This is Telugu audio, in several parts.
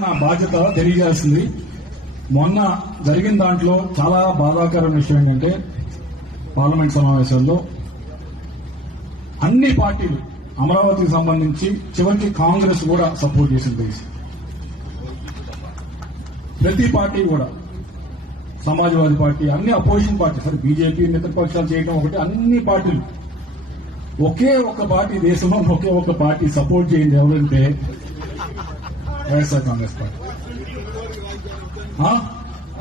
నా బాధ్యత తెలియజేస్తుంది. మొన్న జరిగిన దాంట్లో చాలా బాధాకరమైన విషయం ఏంటంటే పార్లమెంట్ సమావేశంలో అన్ని పార్టీలు అమరావతికి సంబంధించి చివరికి కాంగ్రెస్ కూడా సపోర్ట్ చేసింది. ప్రతి పార్టీ కూడా సమాజ్వాదీ పార్టీ అన్ని అపోజిషన్ పార్టీ సరే బీజేపీ మిత్రపక్షాలు చేయడం ఒకటి, అన్ని పార్టీలు ఒకే ఒక్క పార్టీ దేశంలో ఒకే ఒక్క పార్టీ సపోర్ట్ చేయండి ఎవరంటే వైఎస్ఆర్ కాంగ్రెస్ పార్టీ.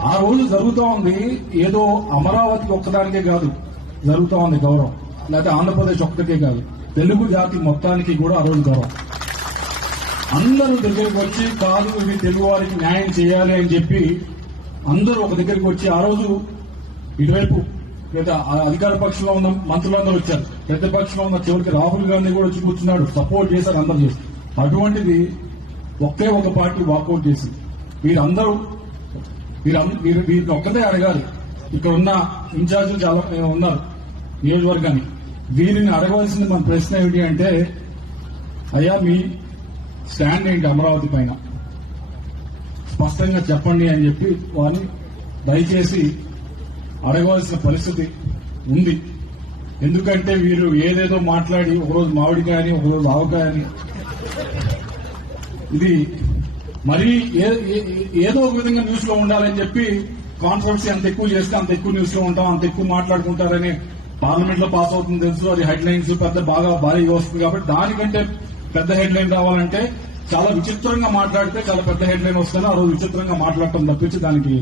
ఆ రోజు జరుగుతూ ఉంది ఏదో అమరావతికి ఒక్కదానికే కాదు జరుగుతూ ఉంది గౌరవం, లేకపోతే ఆంధ్రప్రదేశ్ ఒక్కటే కాదు తెలుగు జాతి మొత్తానికి కూడా ఆ రోజు గౌరవం. అందరూ దగ్గరికి వచ్చి కాదు ఇది తెలుగు వారికి న్యాయం చేయాలి అని చెప్పి అందరూ ఒక దగ్గరికి వచ్చి ఆ రోజు ఇటువైపు లేదా అధికార పక్షంలో ఉన్న మంత్రులందరూ వచ్చారు, ప్రతిపక్షంలో ఉన్న చివరికి రాహుల్ గాంధీ కూడా వచ్చి కూర్చున్నాడు, సపోర్ట్ చేశారు అందరూ చేస్తారు. అటువంటిది ఒకే ఒక పార్టీ వాకౌట్ చేసింది. వీరందరూ వీరిని ఒక్కటే అడగాలి. ఇక్కడ ఉన్న ఇన్ఛార్జీలు చాలా ఉన్నారు నియోజకవర్గానికి, వీరిని అడగవలసింది మన ప్రశ్న ఏమిటి అంటే అయ్యా మీ స్టాండ్ ఏంటి అమరావతి పైన స్పష్టంగా చెప్పండి అని చెప్పి వారిని దయచేసి అడగవలసిన పరిస్థితి ఉంది. ఎందుకంటే వీరు ఏదేదో మాట్లాడి ఒకరోజు మామిడికాయని ఒకరోజు ఆవకాయని ఇది మరీ ఏదో ఒక విధంగా న్యూస్ లో ఉండాలని చెప్పి కాన్ఫరెన్స్ అంత ఎక్కువ చేస్తే అంత ఎక్కువ న్యూస్ లో ఉంటాం, అంత ఎక్కువ మాట్లాడుకుంటారని పార్లమెంట్ లో పాస్ అవుతుంది తెలుసు. అది హెడ్ లైన్స్ పెద్ద బాగా భారీగా వస్తుంది కాబట్టి దానికంటే పెద్ద హెడ్ లైన్ రావాలంటే చాలా విచిత్రంగా మాట్లాడితే చాలా పెద్ద హెడ్ లైన్ వస్తుంది. ఆ రోజు విచిత్రంగా మాట్లాడటం తప్పించి దానికి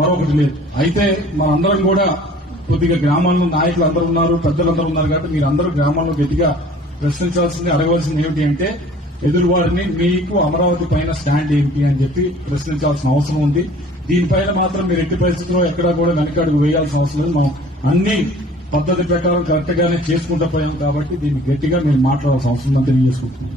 మరొకటి లేదు. అయితే మనందరం కూడా కొద్దిగా గ్రామాల్లో నాయకులు అందరూ ఉన్నారు, పెద్దలందరూ ఉన్నారు కాబట్టి మీరందరూ గ్రామాల్లో గట్టిగా ప్రశ్నించాల్సింది అడగవలసింది ఏమిటి అంటే ఎదురువారిని మీకు అమరావతి పైన స్టాండ్ ఏంటి అని చెప్పి ప్రశ్నించాల్సిన అవసరం ఉంది. దీనిపైన మాత్రం మీరు ఎట్టి పరిస్థితుల్లో ఎక్కడా కూడా వెనకడుగు వేయాల్సిన అవసరం లేదు. మనం అన్ని పద్ధతి ప్రకారం కరెక్ట్ గానే చేసుకుంటూ పోయాం కాబట్టి దీన్ని గట్టిగా మీరు మాట్లాడాల్సిన అవసరం ఉందని తెలియజేసుకుంటున్నాం.